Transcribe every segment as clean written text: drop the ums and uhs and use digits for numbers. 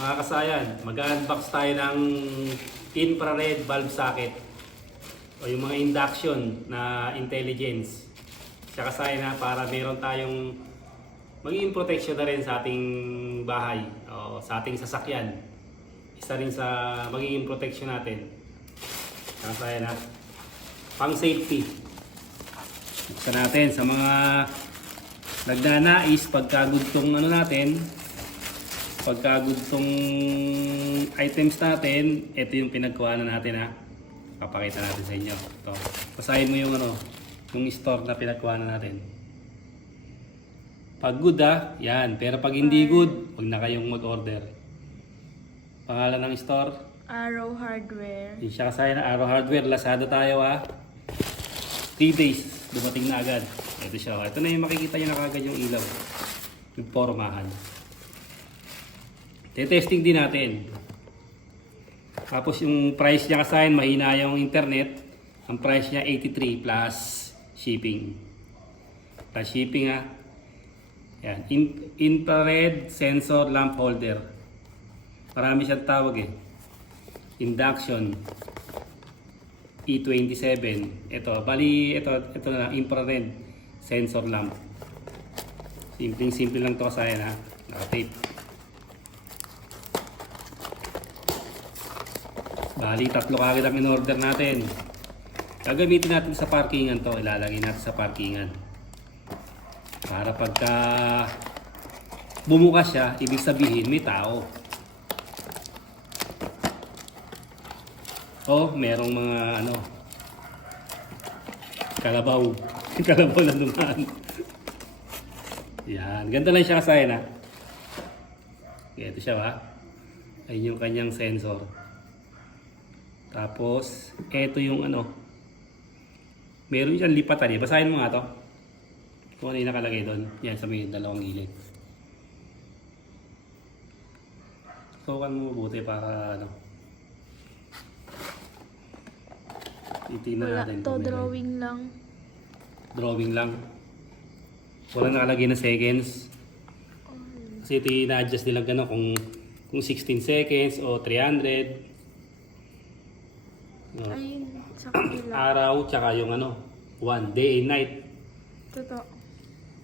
Mga kasayan, mag-unbox tayo ng infrared bulb socket o yung mga induction na intelligence. Sa kasayan na para meron tayong magiging protection na rin sa ating bahay o sa ating sasakyan. Isa rin sa magiging protection natin. Sa kasayan na pang safety. Buksan natin sa mga nagnanais pagkagudtong pagkagudtong items natin. Ito yung pinagkuhanan natin ha. Papakita natin sa inyo. Ito. Basahin mo yung yung store na pinagkuhanan natin. Pag good yan. Pero pag hindi good, huwag na kayong mag-order. Pangalan ng store? Arrow Hardware. Yung siya kasaya na Arrow Hardware. Lazada tayo ha. 3 days. Dumating na agad. Ito siya. Ito na yung makikita nyo na kagad yung ilaw. Yung pormahan. Testing din natin. Tapos yung price niya kasayan, mahina yung internet. Ang price niya 83 plus shipping. Plus shipping ha. Yan. Infrared sensor lamp holder. Marami siyang tawag eh. Induction E27. Ito, bali ito na lang, infrared sensor lamp. Simple lang to kasayan ha. Naka-tape. Bali, 3 kagad ang in-order natin. Gagamitin natin sa parkingan to. Ilalagay natin sa parkingan. Para pagka bumukas siya, ibig sabihin may tao. O merong mga kalabaw. Kalabaw na dumaan. Yan. Ganda lang siya kasayan ha. Okay, ito siya ha. Ayun yung kanyang sensor. Tapos, ito yung meron siyang lipatan eh. Basahin mo nga to. Kung ano yung nakalagay doon. Yan sa may dalawang gilid. Sukan mo mabuti para titignan Wala natin. to, drawing lang. Drawing lang. Walang nakalagay na seconds. Kasi ito yung na-adjust nila kung 16 seconds o 300. Ayun, sa kabila. Araw, tsaka yung 1 day and night. Ito.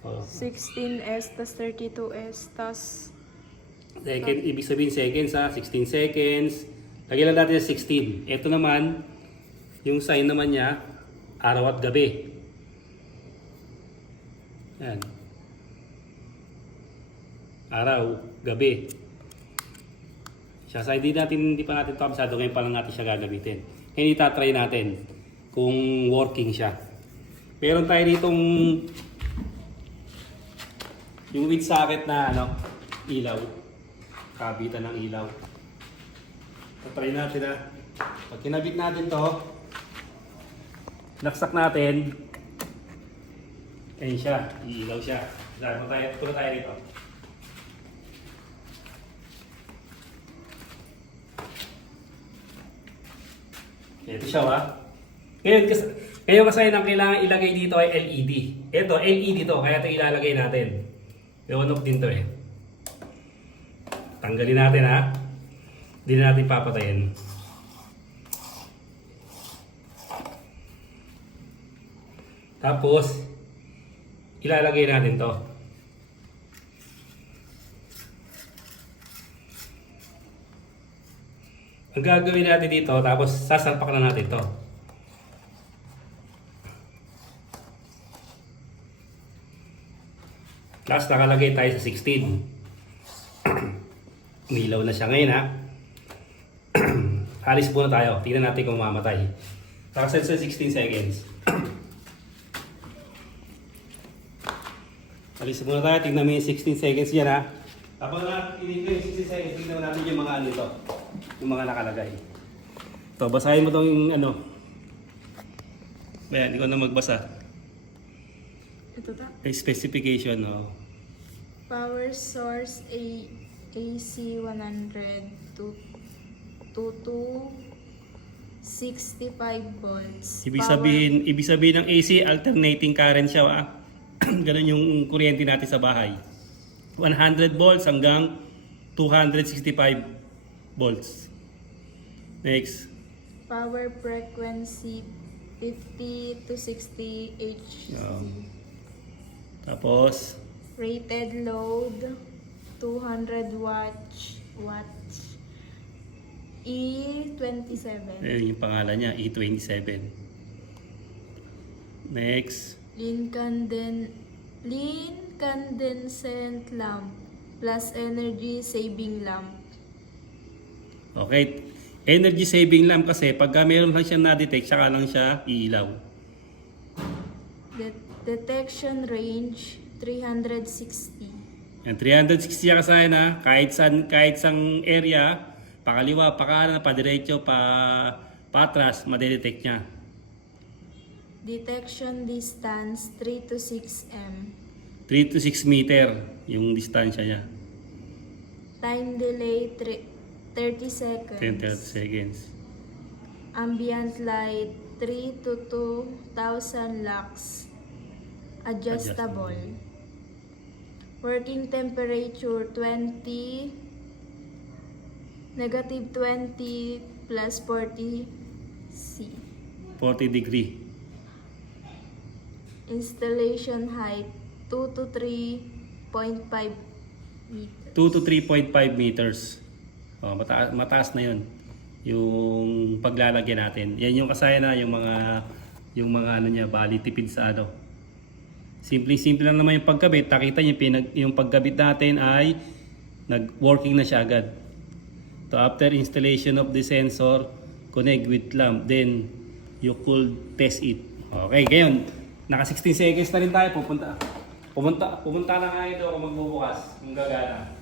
Oh. 16S, tas 32S, tas Second, ibig sabihin seconds 16 seconds. Lagyan lang natin yung 16. Ito naman, yung sign naman niya, araw at gabi. Yan. Araw, gabi. Siya sa hindi pa natin ito kabisado, ngayon pa lang natin siya gagamitin. Ngayon itatry natin kung working siya. Meron tayo ditong yung with socket na ilaw. Kabitan ng ilaw. Try natin ha. Pag kinabit natin to, naksak natin, ayun siya, iilaw siya. Pula tayo dito. Ito siya ha. Ngayon kasi ang kailangan ilagay dito ay LED. Ito, LED to, kaya ito ilalagay natin. Iwanok din to eh. Tanggalin natin ha. Hindi na natin papatayin. Tapos, ilalagay natin to. Ang gagawin natin dito, tapos sasalpak na natin to. Tapos nakalagay tayo sa 16. Umilaw na siya ngayon ha. Alis muna tayo. Tingnan natin kung mamatay. Nakaset sa 16 seconds. Alis muna tayo. Tingnan mo yung 16 seconds yan ha. Tapos natin yung 16 seconds, tingnan natin yung mga ito. Yung mga nakalagay. Ito, basahin mo itong Ayan, ikaw na magbasa. ito ta. Specification, no? Power source AC 100 to 65 volts. Ibig sabihin ng AC, alternating current siya. Ganun yung kuryente natin sa bahay. 100 volts hanggang 265 volts. Next. Power frequency 50 to 60 Hz. Tapos, Rated load 200 watts. E27. yung pangalan niya, E27. Next. Incandescent lamp plus energy saving lamp. Okay. Energy saving lamp kasi pagka meron lang siya na-detect, saka lang siya iilaw. Detection range 360. Yan, 360 ka sa na, kahit sang area, pakaliwa, pakanan, padiretso, patras, madedetect niya. Detection distance 3 to 6 m. 3 to 6 meter yung distansya niya. Time delay 30 seconds. 10-30 seconds. Ambient light 3 to 2000 lux. Adjustable. Working temperature 20 negative 20 plus 40 C. 40 degree. Installation height 2 to 3.5 meters. 2 to 3.5 meters. Mataas na yun. Yung paglalagyan natin. Yan yung kasaya na yung mga ano niya, bali tipid sa ano. Simple lang naman yung pagkabit. Nakita niyo yung pagkabit natin ay nag-working na siya agad. So after installation of the sensor, connect with lamp. Then you could test it. Okay, ngayon naka 16 seconds na rin tayo. Pumunta na nga ito kung magbubukas. Kung gagana.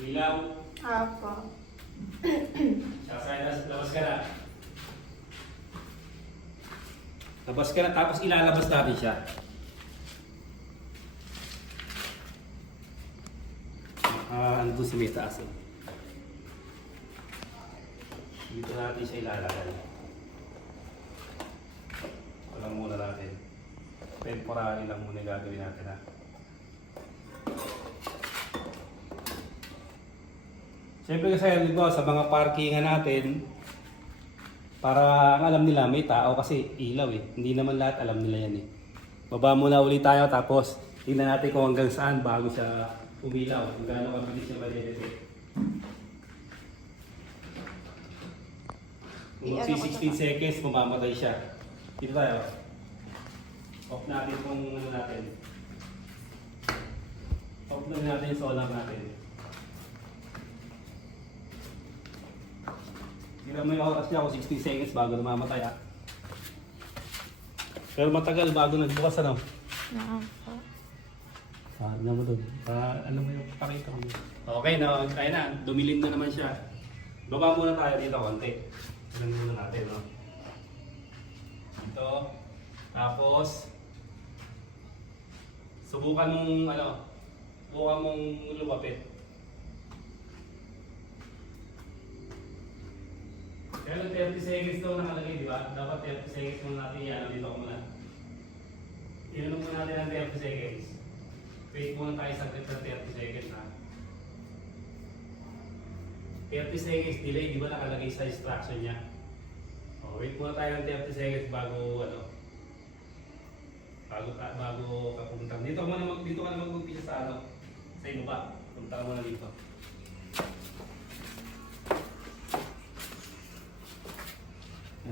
Ilaw. Apo. Labas ka na. Labas ka na, tapos ilalabas natin siya. Ano doon sa may taas eh. Dito natin siya ilalagay. Walang muna natin. Temporary lang muna gagawin natin ha. Siyempre kasi sa mga parkingan natin, para ang alam nila may tao kasi ilaw eh. Hindi naman lahat alam nila yan eh. Baba muna ulit tayo tapos tingnan natin kung hanggang saan bago siya umilaw. Kung gaano kabilis siya ma-detect. Kung magsi 16 seconds, mamamatay siya. Dito tayo. Off natin kung ano natin. Off na natin yung solar natin. Tingnan mo yung oras niya kung 16 seconds bago namamatay ha. Pero matagal bago nagbukas ano. Apo. Tignan mo doon. Ano mo yung pakita ko. Okay na, kaya na. Dumilim na naman siya. Baba muna tayo dito konti. Tignan muna natin no. Dito. Tapos subukan mong lumapit. Kaya 30 seconds daw nakalagay, di ba? Dapat 30 seconds muna natin yan. Dito ko muna. Inanong muna natin ang 30 seconds. Wait muna tayo sa 30 seconds ha. 30 seconds delay, di ba nakalagay sa instruction niya? Wait muna tayo ng 30 seconds bago ka pumunta. Dito ka na mag-umpisa sa sa ibaba. Punta ka muna dito.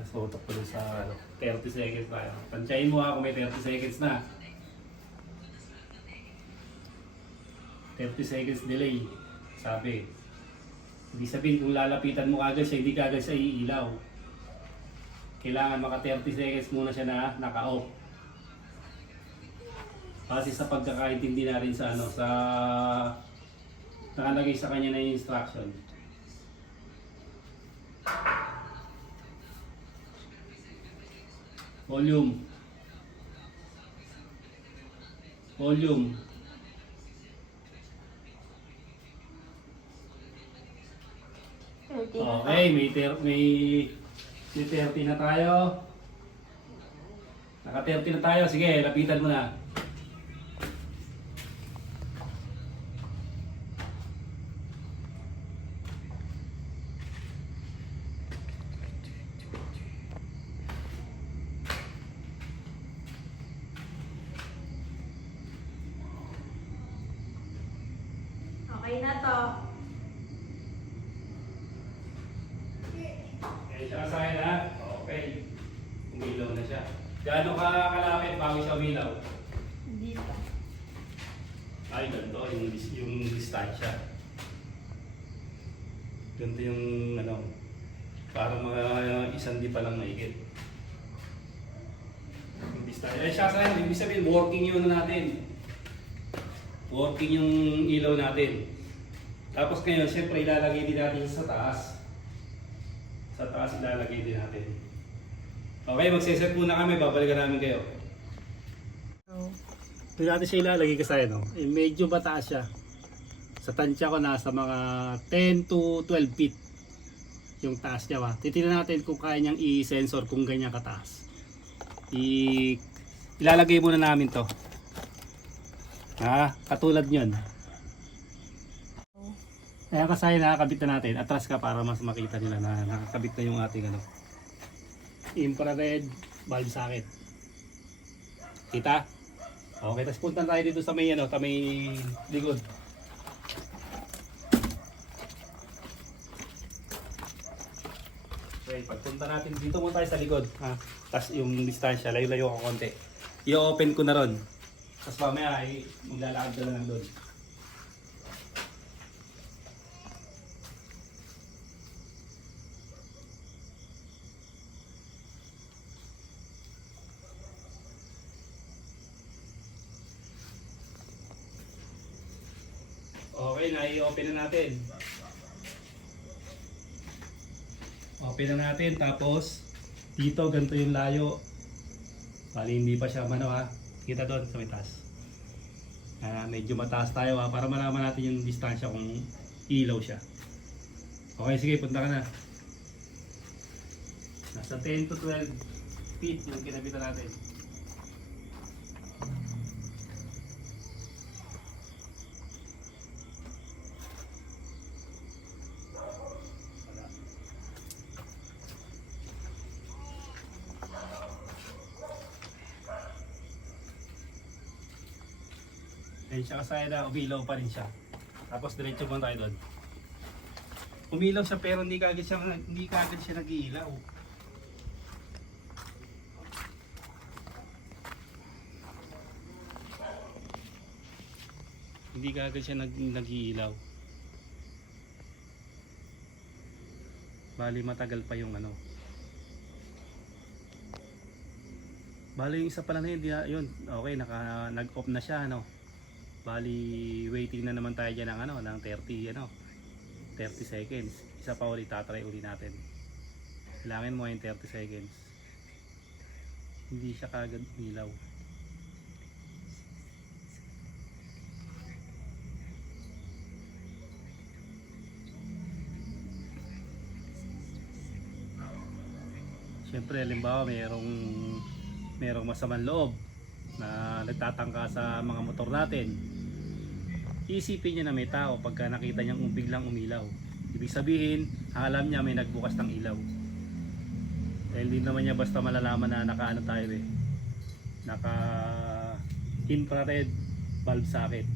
So, takpo dun sa 30 seconds tayo. Tansyahin mo ha kung may 30 seconds na. 30 seconds delay. Sabi. Hindi sabihin kung lalapitan mo kagad siya, hindi kagad siya iilaw. Kailangan maka 30 seconds muna siya na naka-off. Kasi sa pagkakaintindi natin sa nakalagay sa kanya na yung instruction. Volume. 30. Okay, may 30 na tayo. Naka 30 na tayo. Sige, lapitan mo na. Okay na to. Okay, siya sa akin ha? Okay. Umilaw na siya. Gaano ka kalapit bago siya umilaw? Dito. Ay, ganito yung distansya. Ganito yung ano, parang mga isang di pa lang maigit. Yung distansya. Eh, siya sa akin, ibig sabihin, working yung ano natin. Working yung ilaw natin. Tapos ngayon, siyempre ilalagay din natin sa taas. Sa taas ilalagay din natin. Okay, magsiset muna kami, babalikan namin kayo. Ito natin siya ilalagay kasi no? Eh, medyo mataas siya. Sa tansya ko nasa mga 10 to 12 feet yung taas niya. Titignan natin kung kaya niyang i-sensor kung ganyan kataas. Ilalagay muna namin to. Katulad yun. Kaya kasi nakakabit na natin. Atras ka para mas makita nila na nakakabit na yung ating ano, infrared bulb socket. Kita? Okay, tapos punta tayo dito sa may ano, sa may likod. Okay, pagpunta natin dito muna tayo sa likod, ha. Tapos yung distansya, layo-layo ako konti. I-open ko na ron. Tapos mamaya ay maglalakad ka na lang doon. Okay, na-i-open na natin. Open na natin, tapos dito ganito yung layo. Bali hindi pa siya ha. Kita doon sa may taas. Medyo mataas tayo para malaman natin yung distansya kung ilaw siya. Okay, sige, punta ka na. Nasa 10 to 12 feet yung kinabitan natin. Ayun siya kasaya na umilaw pa rin siya. Tapos diretso muna tayo doon. Umilaw siya pero hindi kaagad siya nag-iilaw. Hindi kaagad siya nag-iilaw. Bali matagal pa yung ano. Bali yung isa pala na yun, okay, nag-off na siya ano. Bali waiting na naman tayo dyan ng 30 seconds. Isa pa ulit, tatry ulit natin. Kailangan mo yung 30 seconds. Hindi siya kagad umilaw. Siyempre, halimbawa merong masamang loob na nagtatangka sa mga motor natin. Isipin niya na may tao pagka nakita niyang biglang umilaw. Ibig sabihin, ang alam niya may nagbukas ng ilaw. Dahil hindi naman niya basta malalaman na naka infrared bulb socket.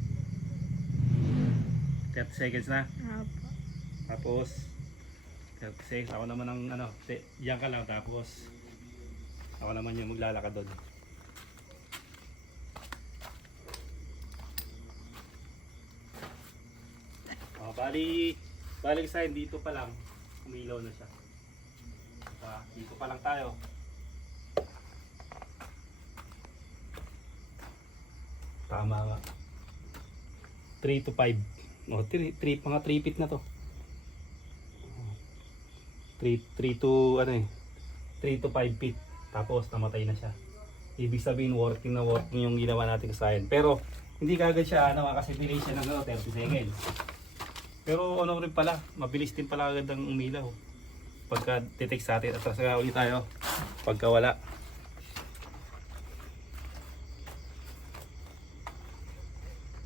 30 seconds na. Tapos 30 seconds, ako naman ang diyan ka lang, tapos ako naman yung maglalakad doon. Balik sa dito pa lang umilaw na siya. Dito pa lang tayo. Tama nga. 3 to 5. Mga 3 feet na to. 3 to 3 to 5 feet. Tapos namatay na siya. Ibig sabihin working yung ginawa natin sa akin. Pero hindi kagad siya kasi delay siya ng 30 seconds. Pero rin pala, mabilis din pala agad ang umilaw. pagka detect sa atin at saka ulit tayo pagka wala.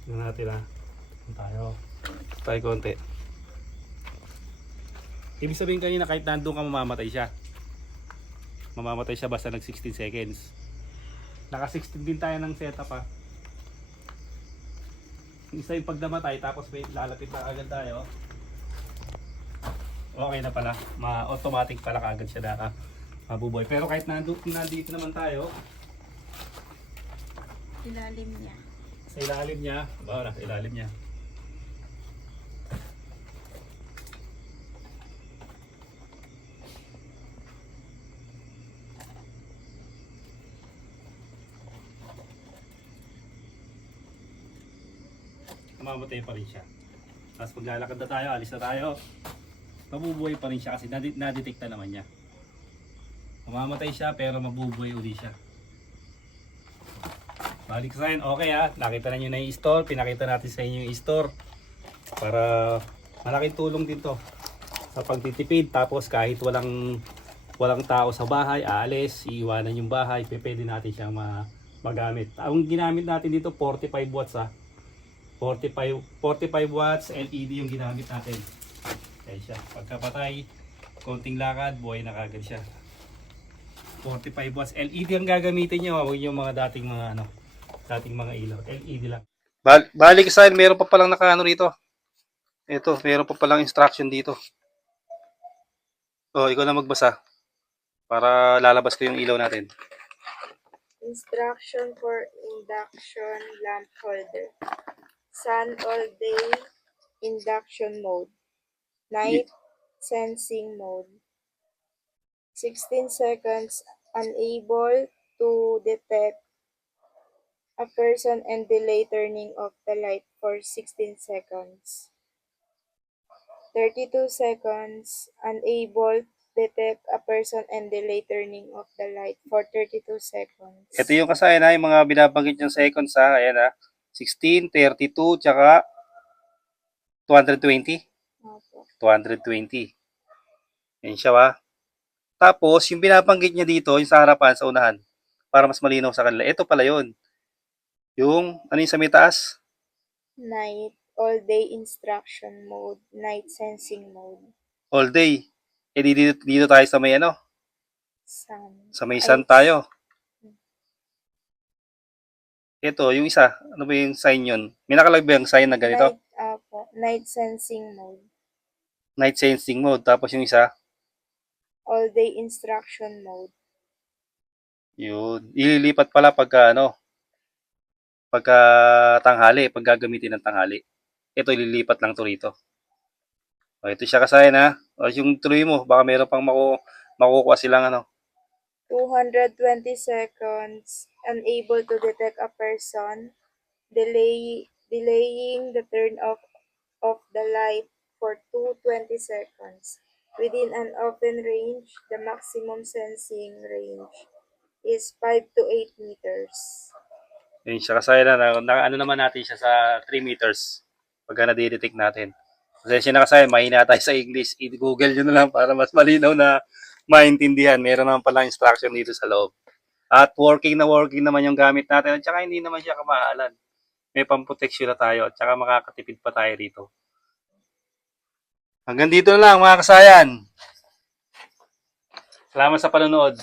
Tingnan natin ha. Tayo konti. Ibig sabihin kanina kahit nandun ka mamamatay siya. Mamamatay siya basta nag 16 seconds. Naka 16 din tayo ng setup ha. Isa yung pagdamatay tapos may lalapit na agad tayo. Okay na pala. Ma-automatic pala kaagad siya na mabuboy. Pero kahit nandito naman tayo, Ilalim niya. sa ilalim niya, bawa na sa ilalim niya. Mamamatay pa rin siya. Tapos maglalakad na tayo, alis na tayo. Mabubuhay pa rin siya kasi nadetekta naman niya. Mamamatay siya pero mabubuhay uli siya. Balik sa akin, okay ha. Nakita na nyo na yung store. Pinakita natin sa inyo yung store. Para malaking tulong din to sa pagtitipid. Tapos kahit walang tao sa bahay, aalis, iiwanan yung bahay, pwede natin siyang magamit. Ang ginamit natin dito, 45 watts ha. 45 watts LED yung ginamit natin. Kaya siya, pagkapatay, konting lakad, buhay na kagad siya. 45 watts LED ang gagamitin nyo, huwag yung mga dating mga ilaw. LED lang. Balik sa akin, meron pa palang nakaano rito. Ito, meron pa palang instruction dito. Oh, ikaw na magbasa para lalabas ko yung ilaw natin. Instruction for induction lamp holder. Sun all day induction mode. Night sensing mode. 16 seconds unable to detect a person and delay turning off the light for 16 seconds. 32 seconds unable to detect a person and delay turning off the light for 32 seconds. Ito yung kasayan ha, yung mga binabanggit yung seconds ha. Ayan ha. 16, 32, tsaka 220. Opo. 220. Yan siya ha. Tapos, yung binabanggit niya dito, yung sa harapan, sa unahan, para mas malinaw sa kanila. Ito pala yun. Yung, ano yung sa may taas? Night all day instruction mode. Night sensing mode. All day. Eh, dito tayo sa may ano? Sun. Sa may sun tayo. Ito, yung isa. Ano ba yung sign yun? May nakalagay ba yung sign na ganito? Night sensing mode. Night sensing mode. Tapos yung isa, All day instruction mode. yun. Ililipat pala pagka tanghali, pag gagamitin ng tanghali. Ito, ililipat lang to rito. O, ito siya kasayan ha. O, yung tuloy mo, baka meron pang makukuha silang 220 seconds unable to detect a person. Delaying the turn off of the light for 220 seconds. Within an open range, the maximum sensing range is 5 to 8 meters. Yun siya kasayan ano naman natin siya sa 3 meters pagka na-detect natin. Kasi siya nakasayan, mahina tayo sa English. I-google nyo na lang para mas malinaw na maintindihan. Meron naman palang instruction dito sa loob. At working naman yung gamit natin. At saka hindi naman siya kamahalan. May pamproteksyon na tayo. At saka makakatipid pa tayo rito. Hanggang dito na lang mga kasayan. Salamat sa panonood.